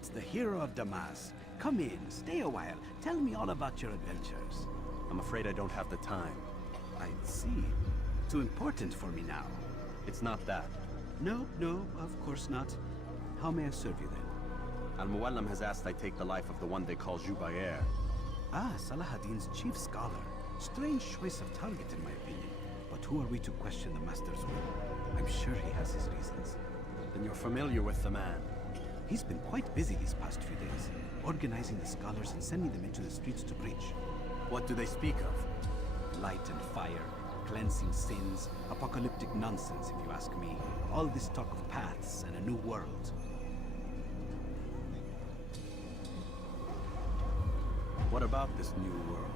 It's the hero of Damas. Come in, stay a while. Tell me all about your adventures. I'm afraid I don't have the time. I see. Too important for me now. It's not that. No, of course not. How may I serve you then? Al-Muallim has asked I take the life of the one they call Jubair. Ah, Salahadin's chief scholar. Strange choice of target in my opinion. But who are we to question the master's will? I'm sure he has his reasons. Then you're familiar with the man. He's been quite busy these past few days, organizing the scholars and sending them into the streets to preach. What do they speak of? Light and fire, cleansing sins, apocalyptic nonsense if you ask me. All this talk of paths and a new world. What about this new world?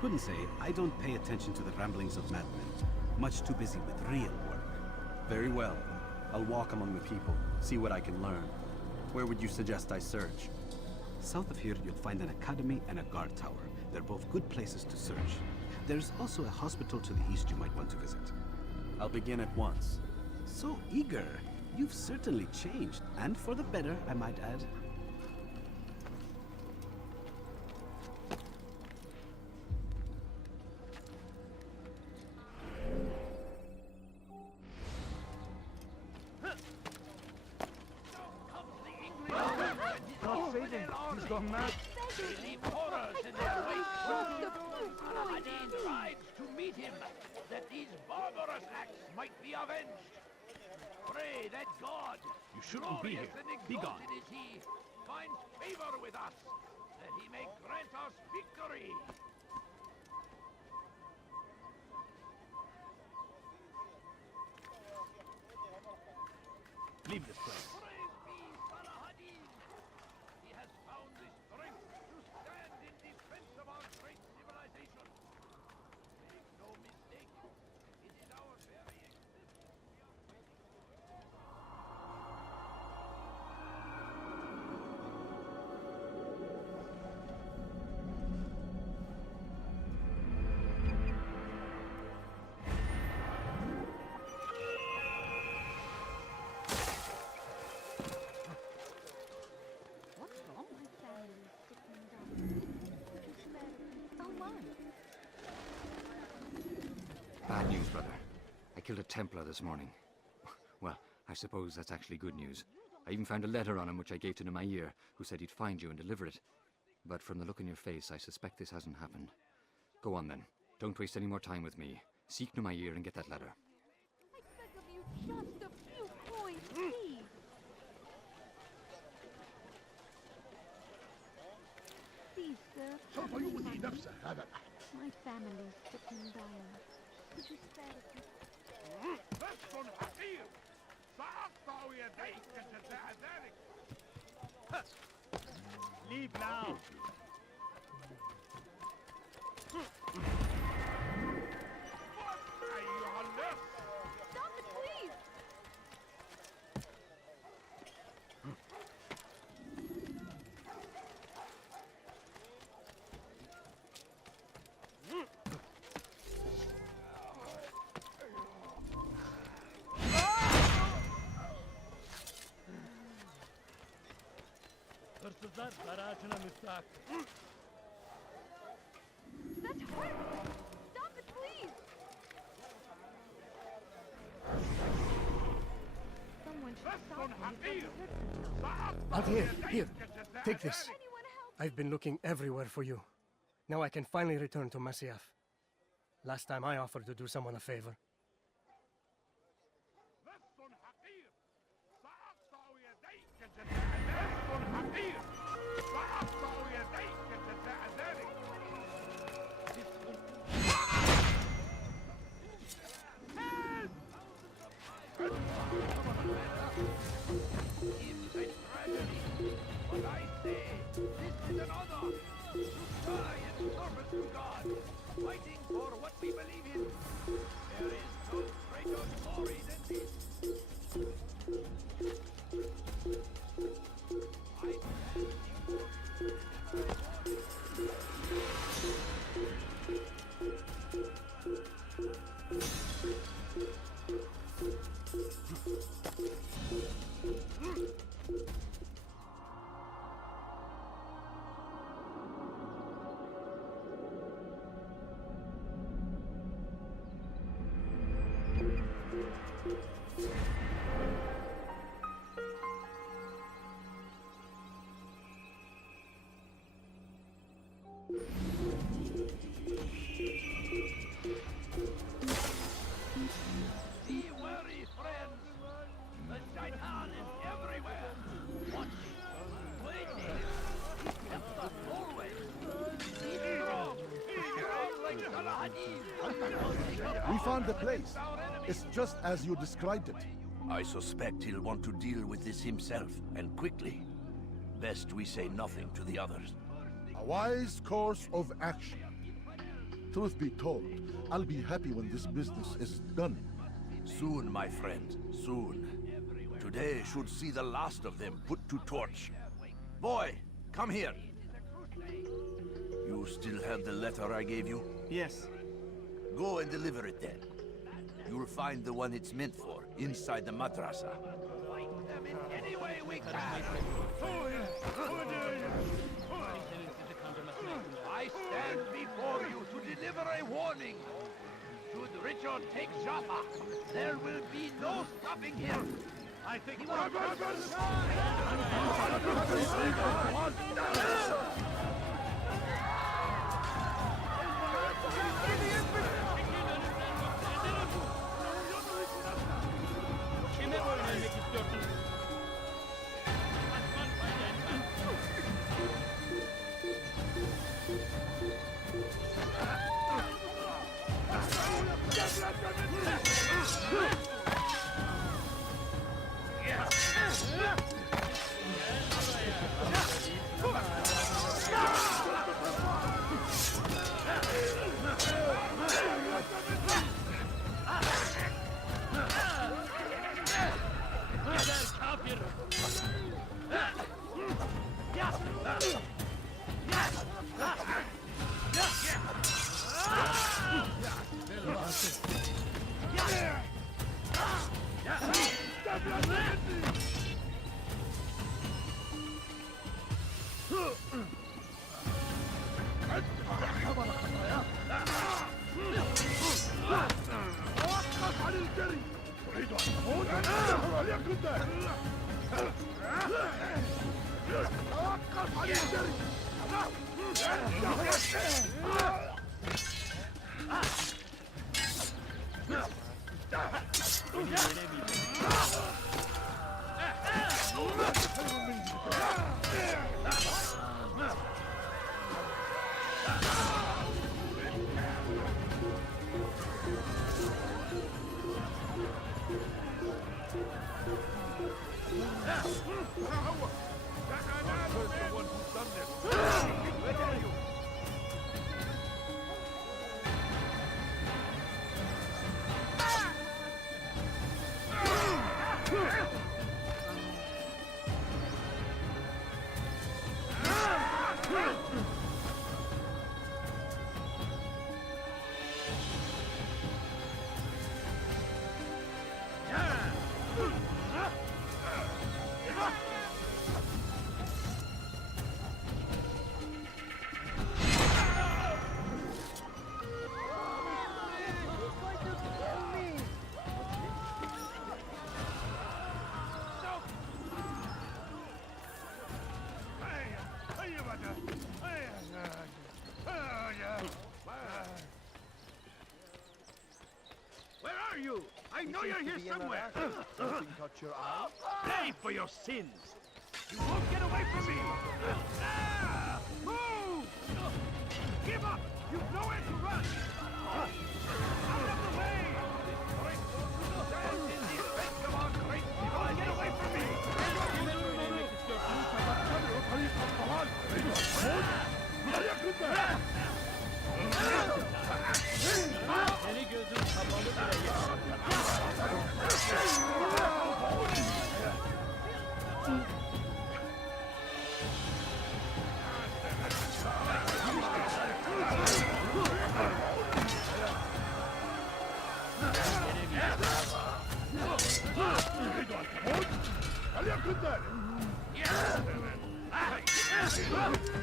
Couldn't say. I don't pay attention to the ramblings of madmen. Much too busy with real work. Very well. I'll walk among the people, see what I can learn. Where would you suggest I search? South of here, you'll find an academy and a guard tower. They're both good places to search. There's also a hospital to the east you might want to visit. I'll begin at once. So eager. You've certainly changed, and for the better, I might add. He's gone mad. They leave horrors in their wake. Al-Hadid rides to meet him, that these barbarous acts might be avenged. Pray that God, You shouldn't be here. Be gone. is he, finds favor with us, that he may grant us victory. Leave this place. Praise be Al-Hadid. He has found the strength to stand in defense of our great civilization. Make no mistake, it is our very existence we are fighting for. What's wrong? My family is sitting down. Oh, my. Bad news, brother. I killed a Templar this morning. Well, I suppose that's actually good news. I even found a letter on him which I gave to Nemair, who said he'd find you and deliver it. But from the look in your face, I suspect this hasn't happened. Go on then. Don't waste any more time with me. Seek Nemair and get that letter. I beg of you, just a few coins, please. Please, sir. سوف يؤذي نفسه هذا الأحد. My family is sitting down. Could you spare a few? بس حقير سأقطع يديك جزاء ذلك. Leave now. أيها اللص. Stop it, please! Hırsızlar garajına müstahak. That hurts! Stop it, please! Someone should stop me. حقير Altair, here, take this. Anyone help? I've been looking everywhere for you. Now I can finally return to Masyaf. Last time I offered to do someone a favor. لص حقير سأقطع يديك جزاء ذلك. لص حقير سأقطع يديك جزاء ذلك. It's a tragedy, but I say this is an honor to die in service to God, fighting for what we believe in. There is no greater glory than this. I thank you. Stalin everywhere. Watching, waiting. He kept us always. Be strong. Strong like Saladin. We found the place. It's just as you described it. I suspect he'll want to deal with this himself, and quickly. Best we say nothing to the others. A wise course of action. Truth be told, I'll be happy when this business is done. Soon, my friend, soon. Today should see the last of them put to torch. Boy, come here. You still have the letter I gave you? Yes. Go and deliver it then. You'll find the one it's meant for inside the madrasa. Fight them in any way we can. I stand before you to deliver a warning. Should Richard take Jaffa, there will be no stopping him. I think Kime boyun eğmek istiyorsunuz? Kafir! Where are you? I know you're here somewhere. Pay for your sins. You won't get away from me. Ah! Move! Give up. You've nowhere to run. Out of the way. Stand in defense of our great civil. Get away from me. Kime boyun eğmek istiyorsunuz? Seni gözün kapalı bile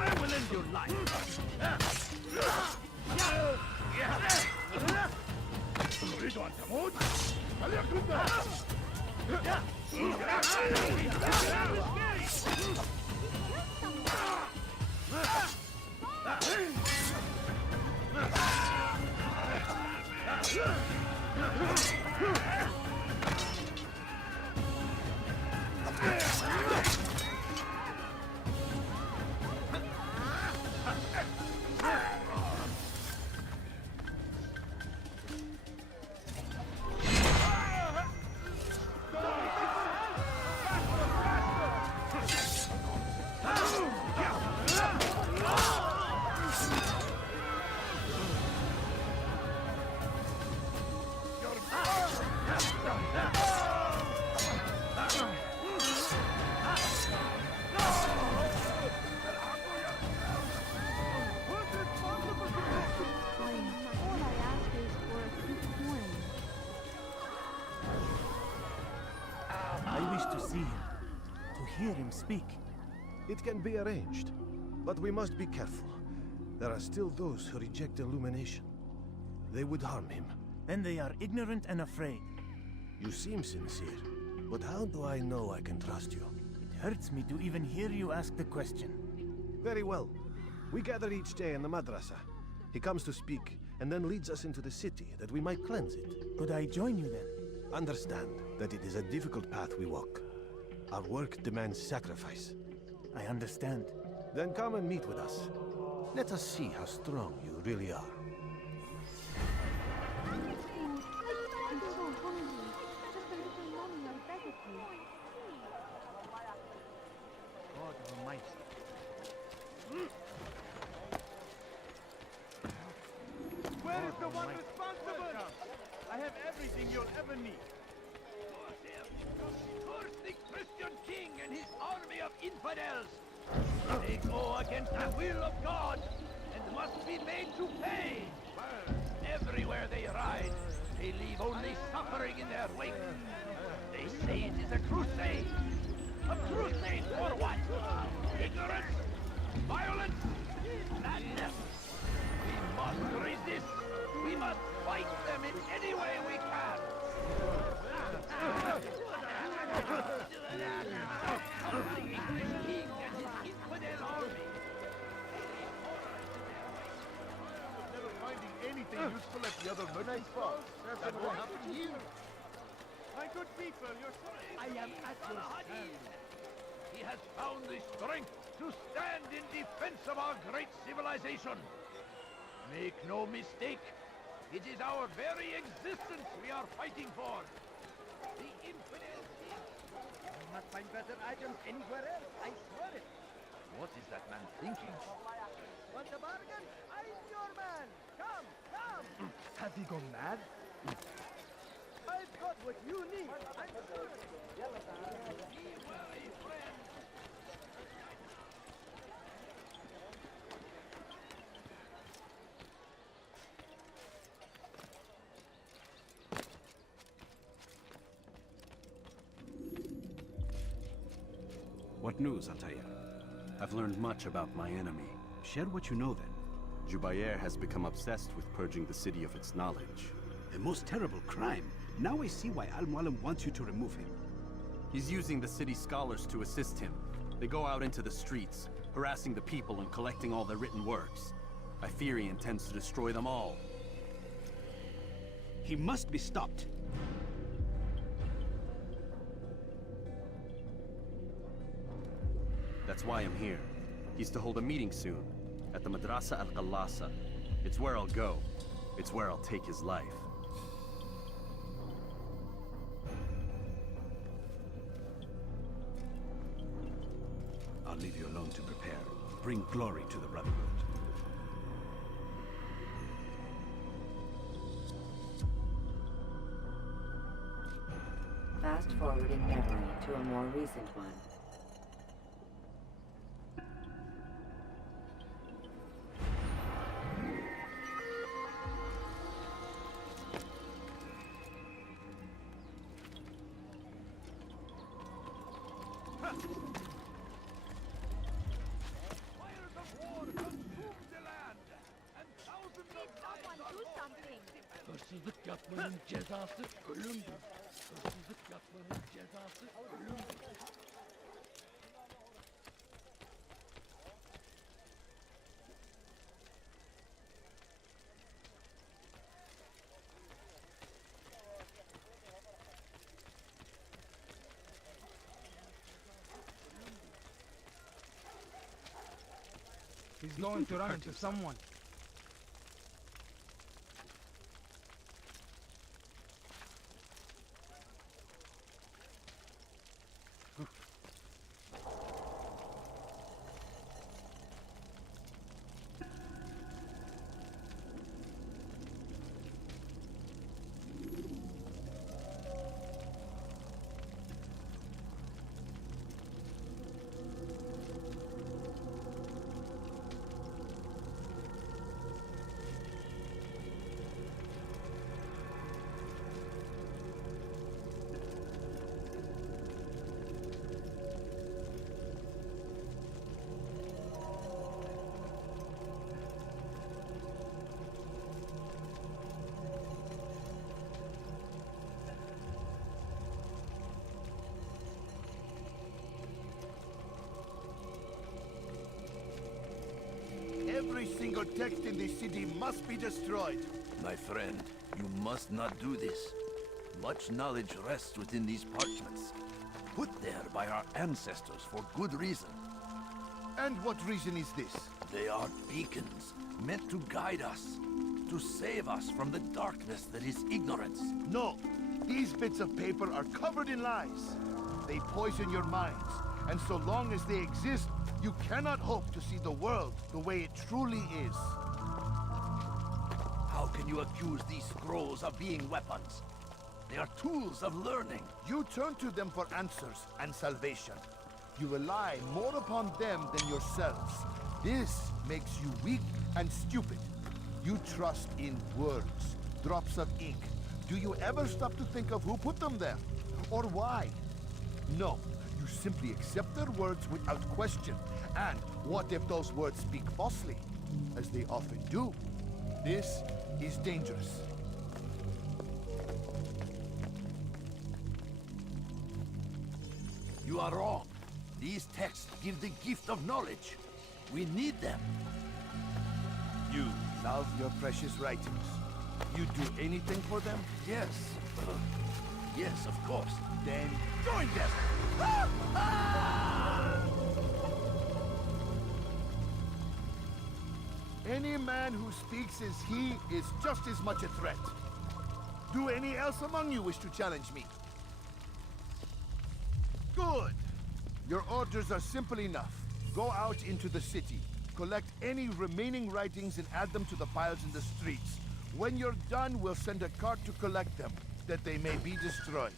I will end your life. All I ask is for a few coins. I wish to see him, to hear him speak. It can be arranged, but we must be careful. There are still those who reject illumination. They would harm him. Then they are ignorant and afraid. You seem sincere, but how do I know I can trust you? It hurts me to even hear you ask the question. Very well. We gather each day in the madrasa. He comes to speak, and then leads us into the city, that we might cleanse it. Could I join you then? Understand that it is a difficult path we walk. Our work demands sacrifice. I understand. Then come and meet with us. Let us see how strong you really are. I'm so hungry. Just a little money, I beg of you. God Almighty. Where is the one responsible? I have everything you'll ever need. Curse the Christian king and his army of infidels! They go against the will of God and must be made to pay! Everywhere they ride, they leave only suffering in their wake. They say it is a crusade. A crusade for what? Ignorance? Violence? Madness? We must resist. We must fight them in any way we can. The English king and his infidel army. Never finding anything useful at the other merchant's farm. That won't happen here. My good people, your I am at your service. He has found the strength to stand in defense of our great civilization. Make no mistake, it is our very existence we are fighting for. The infidel king. I'll not find better items anywhere else, I swear it. What is that man thinking? Want a bargain? I'm your man. Come, come. Has he gone mad? I've got what you need. I'm sure. Be wary, friend. What news, Altair? I've learned much about my enemy. Share what you know then. Jubair has become obsessed with purging the city of its knowledge. A most terrible crime. Now I see why Al-Mualim wants you to remove him. He's using the city scholars to assist him. They go out into the streets, harassing the people and collecting all their written works. I fear he intends to destroy them all. He must be stopped. That's why I'm here. He's to hold a meeting soon, at the Madrasa al-Qallasa. It's where I'll go. It's where I'll take his life. I'll leave you alone to prepare. Bring glory to the Brotherhood. Fast forwarding memory to a more recent one. Fires of war consume the land, and thousands of lives are Do something. Hırsızlık yapmanın cezası ölümdür. Hırsızlık yapmanın cezası ölümdür. He's going to run into someone. Every single text in this city must be destroyed. My friend, you must not do this. Much knowledge rests within these parchments, put there by our ancestors for good reason. And what reason is this? They are beacons, meant to guide us, to save us from the darkness that is ignorance. No, these bits of paper are covered in lies. They poison your minds, and so long as they exist, you cannot hope to see the world the way it truly is. How can you accuse these scrolls of being weapons? They are tools of learning. You turn to them for answers and salvation. You rely more upon them than yourselves. This makes you weak and stupid. You trust in words, drops of ink. Do you ever stop to think of who put them there? Or why? No, you simply accept their words without question. And what if those words speak falsely? As they often do. This is dangerous. You are wrong. These texts give the gift of knowledge. We need them. You love your precious writings. You do anything for them? Yes. Yes, of course. Then join them! Any man who speaks as he is just as much a threat. Do any else among you wish to challenge me? Good! Your orders are simple enough. Go out into the city, collect any remaining writings and add them to the piles in the streets. When you're done, we'll send a cart to collect them, that they may be destroyed.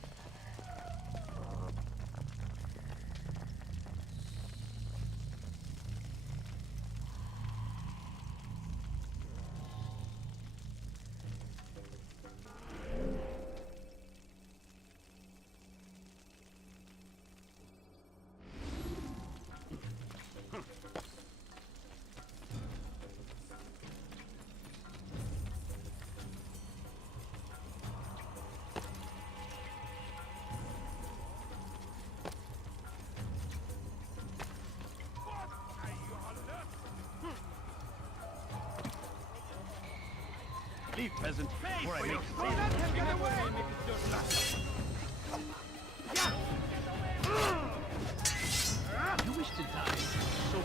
Leave, peasant. Before I make Get away! You wish to die, so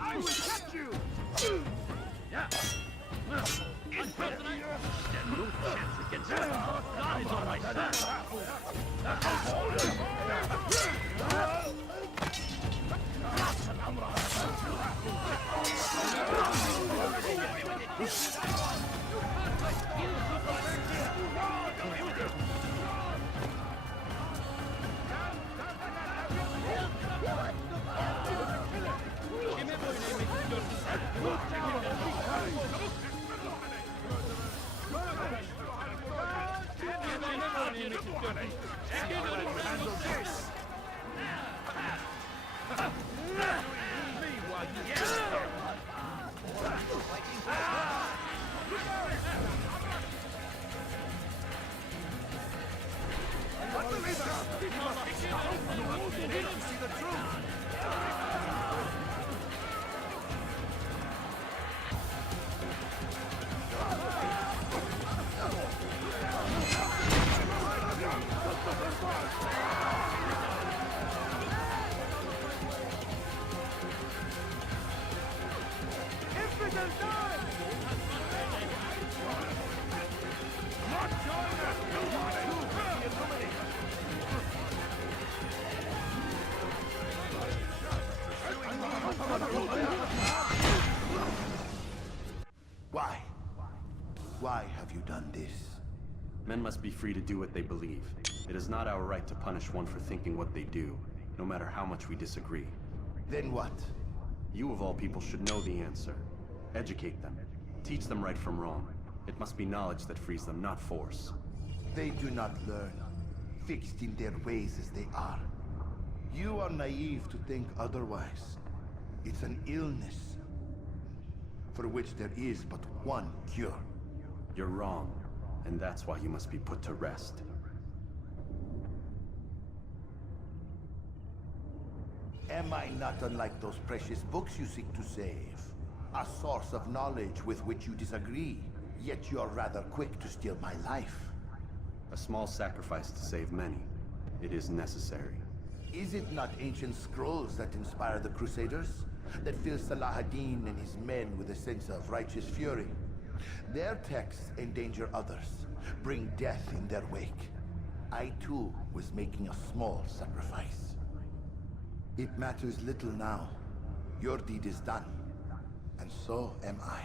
I will catch you! Yeah. Stand no chance against me. God is on my side. Why? Why have you done this? Men must be free to do what they believe. It is not our right to punish one for thinking what they do, no matter how much we disagree. Then what? You of all people should know the answer. Educate them. Teach them right from wrong. It must be knowledge that frees them, not force. They do not learn, fixed in their ways as they are. You are naive to think otherwise. It's an illness for which there is but one cure. You're wrong, and that's why you must be put to rest. Am I not unlike those precious books you seek to save? A source of knowledge with which you disagree, yet you are rather quick to steal my life. A small sacrifice to save many. It is necessary. Is it not ancient scrolls that inspire the Crusaders? That fill Salah ad-Din and his men with a sense of righteous fury? Their texts endanger others, bring death in their wake. I too was making a small sacrifice. It matters little now. Your deed is done, and so am I.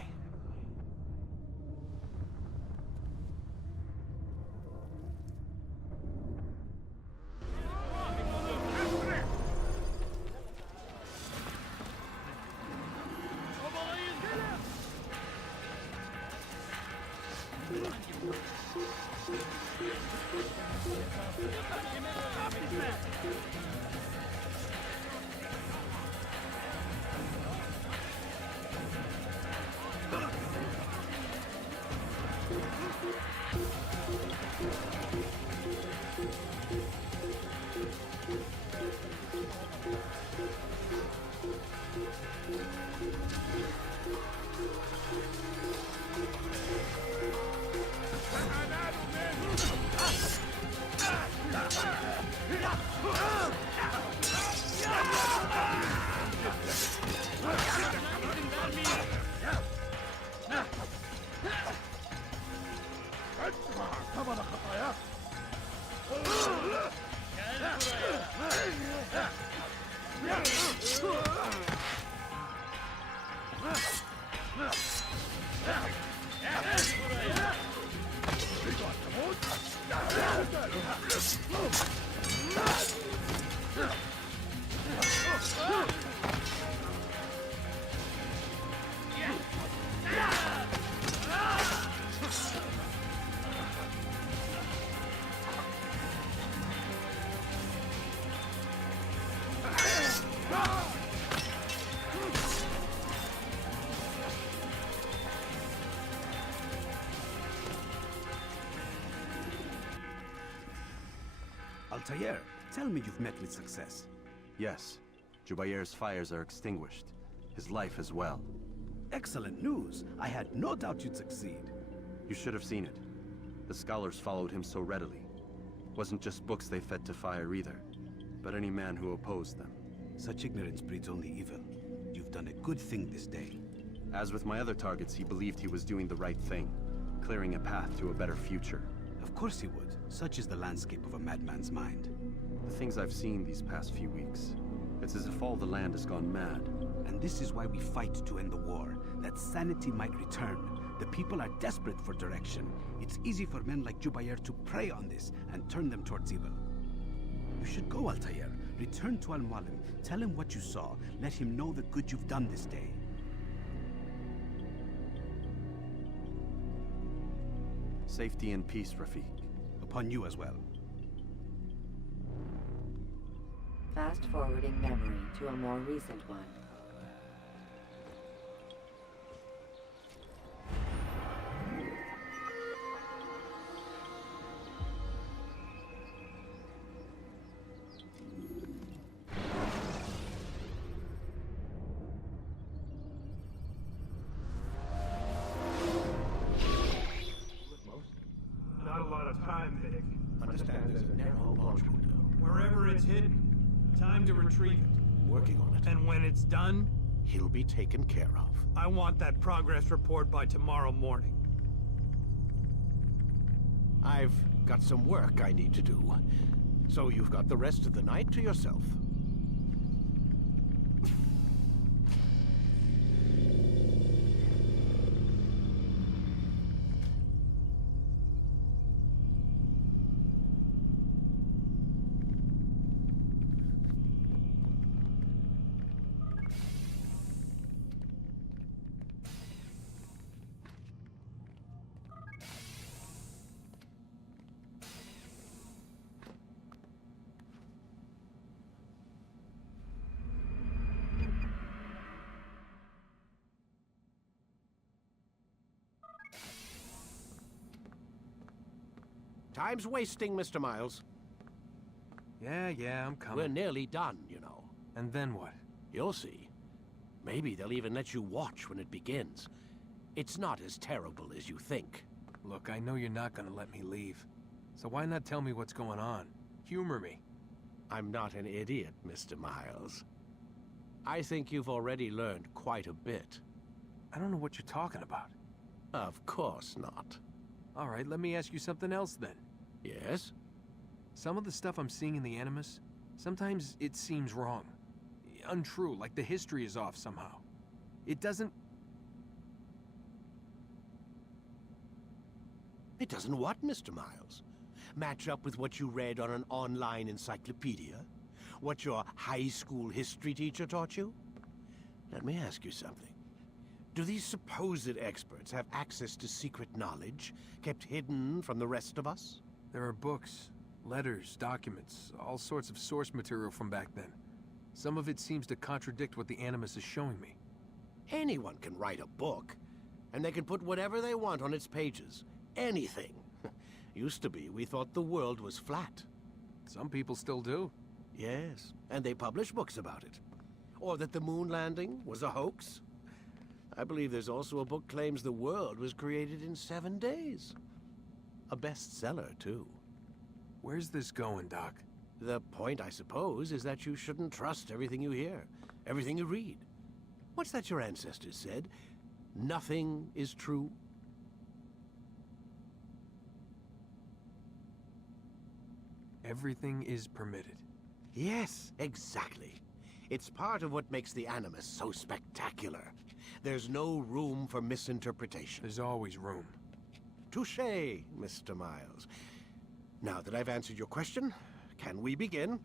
Altair, tell me you've met with success. Yes. Jubair's fires are extinguished. His life as well. Excellent news. I had no doubt you'd succeed. You should have seen it. The scholars followed him so readily. Wasn't just books they fed to fire either, but any man who opposed them. Such ignorance breeds only evil. You've done a good thing this day. As with my other targets, he believed he was doing the right thing, clearing a path to a better future. Of course he would. Such is the landscape of a madman's mind. The things I've seen these past few weeks, it's as if all the land has gone mad. And this is why we fight to end the war, that sanity might return. The people are desperate for direction. It's easy for men like Jubair to prey on this and turn them towards evil. You should go, Altair. Return to Al-Mualim. Tell him what you saw. Let him know the good you've done this day. Safety and peace, Rafiq. upon you as well. Fast forwarding memory to a more recent one. Not a lot of time, Vic. Understand there's a narrow launch window. Wherever it's hidden, time to retrieve it. Working on it. And when it's done, He'll be taken care of. I want that progress report by tomorrow morning. I've got some work I need to do. So you've got the rest of the night to yourself. Time's wasting, Mr. Miles. Yeah, I'm coming. We're nearly done, you know. And then what? You'll see. Maybe they'll even let you watch when it begins. It's not as terrible as you think. Look, I know you're not gonna let me leave. So why not tell me what's going on? Humor me. I'm not an idiot, Mr. Miles. I think you've already learned quite a bit. I don't know what you're talking about. Of course not. All right, let me ask you something else then. Yes? Some of the stuff I'm seeing in the Animus, sometimes it seems wrong. Untrue, like the history is off somehow. It doesn't... It doesn't what, Mr. Miles? Match up with what you read on an online encyclopedia? What your high school history teacher taught you? Let me ask you something. Do these supposed experts have access to secret knowledge kept hidden from the rest of us? There are books, letters, documents, all sorts of source material from back then. Some of it seems to contradict what the Animus is showing me. Anyone can write a book, and they can put whatever they want on its pages. Anything. Used to be, we thought the world was flat. Some people still do. Yes, and they publish books about it. Or that the moon landing was a hoax. I believe there's also a book claims the world was created in 7 days. A bestseller, too. Where's this going, Doc? The point, I suppose, is that you shouldn't trust everything you hear, everything you read. What's that your ancestors said? Nothing is true? Everything is permitted. Yes, exactly. It's part of what makes the Animus so spectacular. There's no room for misinterpretation. There's always room. Touché, Mr. Miles. Now that I've answered your question, can we begin?